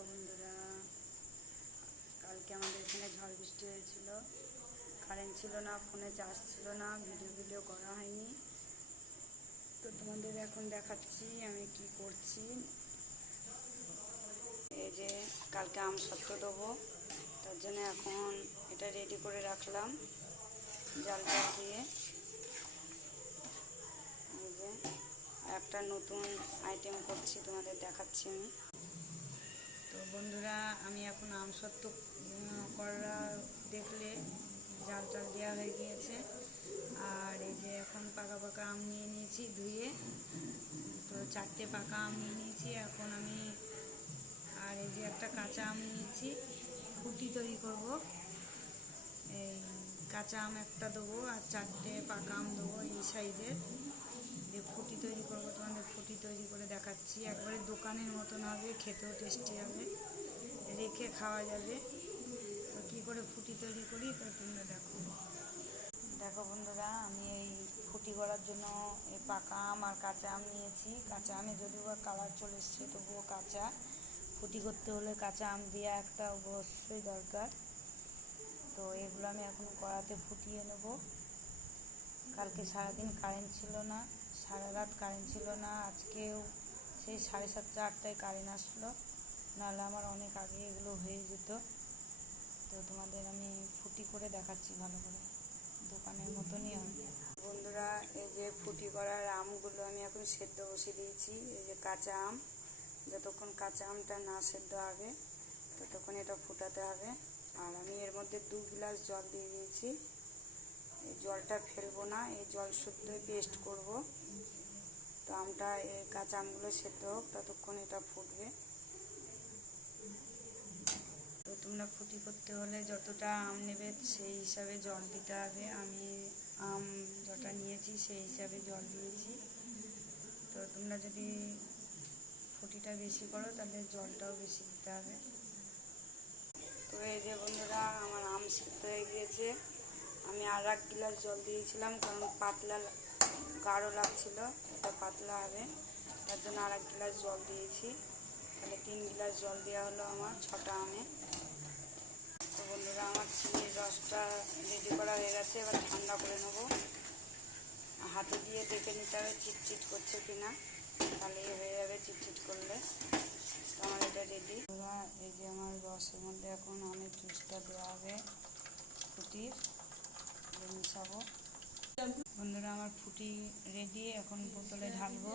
Hello বন্ধুরা, কালকে আমাদের এখানে ঝড় বৃষ্টি হয়েছিল, কারেন্ট ছিল না, ফোনে চার্জ ছিল না, ভিডিও করা হয়নি। তো তোমাদের এখন দেখাচ্ছি আমি কি করছি। এই যে কালকে আমসত্ত্ব দেবো, তার জন্য এখন এটা রেডি করে রাখলাম জালটা দিয়ে। এই যে একটা নতুন আইটেম করছি, তোমাদের দেখাচ্ছি আমি। তো বন্ধুরা, আমি এখন আমসত্ত্ব করা দেখলে জাল টাল দেওয়া হয়ে গিয়েছে। আর এই যে এখন পাকা পাকা আম নিয়ে নিয়েছি ধুয়ে, তো 4টে পাকা আম নিয়ে নিয়েছি এখন আমি। আর এই যে একটা কাঁচা আম নিয়েছি, ফুটি তৈরি করব। এই কাঁচা আম একটা দেবো আর 4টে পাকা আম দেবো এই সাইজের, দিয়ে ফুটি তৈরি করব। তোমাদের ফুটি তৈরি করে দেখাচ্ছি, একবারে দোকানের মতন হবে, খেতেও টেস্টি হবে, রেখে খাওয়া যাবে। তো কী করে ফুটি তৈরি করি তো তোমরা দেখো। দেখো বন্ধুরা, আমি এই ফুটি করার জন্য এই পাকা আম আর কাঁচা আম নিয়েছি। কাঁচা আমে যদিও বা কালার চলে এসছে, তবুও কাঁচা ফুটি করতে হলে কাঁচা আম দেওয়া একটা অবশ্যই দরকার। তো এগুলো আমি এখন কড়াতে ফুটিয়ে নেব। কালকে সারাদিন কারেন্ট ছিল না, সারা রাত কারেন্ট ছিল না, আজকেও সেই 7:30 8টায় কারেন্ট আসলো, নাহলে আমার অনেক আগে এগুলো হয়ে যেত। তো তোমাদের আমি ফুটি করে দেখাচ্ছি ভালো করে, দোকানের মতনই হয়। বন্ধুরা, এই যে ফুটি করার আমগুলো আমি এখন সেদ্ধ বসিয়ে দিয়েছি। এই যে কাঁচা আম, যতক্ষণ কাঁচা আমটা না সেদ্ধ হবে ততক্ষণ এটা ফুটাতে হবে। আর আমি এর মধ্যে 2 গ্লাস জল দিয়ে দিয়েছি। এই জলটা ফেলবো না, এই জল শুদ্ধই পেস্ট করব। তো আমটা, এই কাঁচা আমগুলো সেদ্ধ হোক, ততক্ষণ এটা ফুটবে। তো তোমরা ফুটি করতে হলে যতটা আম নেবে সেই হিসাবে জল দিতে হবে। আমি আম যটা নিয়েছি সেই হিসাবে জল দিয়েছি। তো তোমরা যদি ফুটিটা বেশি করো তাহলে জলটাও বেশি দিতে হবে। তো এই যে বন্ধুরা, আমার আম সিদ্ধ হয়ে গিয়েছে। আমি আর 1 গ্লাস জল দিয়েছিলাম, কারণ পাতলা গাঢ় লাগছিল, এটা পাতলা হবে, তার জন্য আর 1 গ্লাস জল দিয়েছি। তাহলে 3 গ্লাস জল দেওয়া হলো আমার 6টা আমে। তো বন্ধুরা, আমার চিনির রসটা রেডি করা হয়ে গেছে, এবার ঠান্ডা করে নেব। হাতে দিয়ে দেখে নিতে হবে চিটচিট করছে কিনা, তাহলেই হয়ে যাবে চিটচিট করলে। তো আমার এটা রেডি। এই যে আমার রসের মধ্যে এখন আমের জুসটা দেওয়া হবে, ফুটির মিশাবো। বন্ধুরা, আমার ফুটি রেডি, এখন বোতলে ঢালবো।